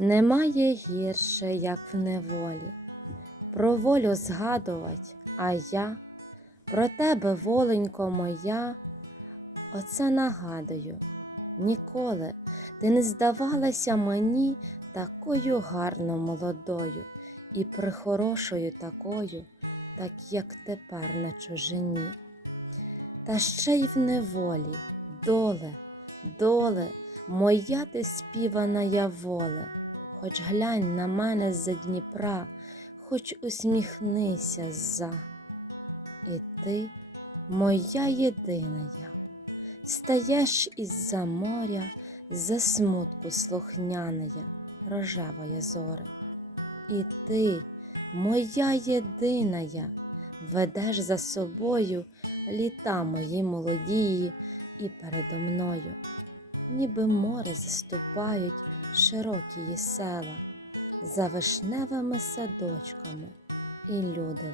Немає гірше, як в неволі, про волю згадувать, а я. Про тебе, воленько моя, оце нагадую, ніколи ти не здавалася мені такою гарно молодою і прихорошою такою, так як тепер на чужині. Та ще й в неволі, доле, доле, моя ти співана я воле, хоч глянь на мене з-за Дніпра, хоч усміхнися за. І ти, моя єдина стаєш із-за моря, за смутку слухняная, рожевая зоре. І ти, моя єдина ведеш за собою літа мої молодії і передо мною, ніби море широкі села за вишневими садочками і люди.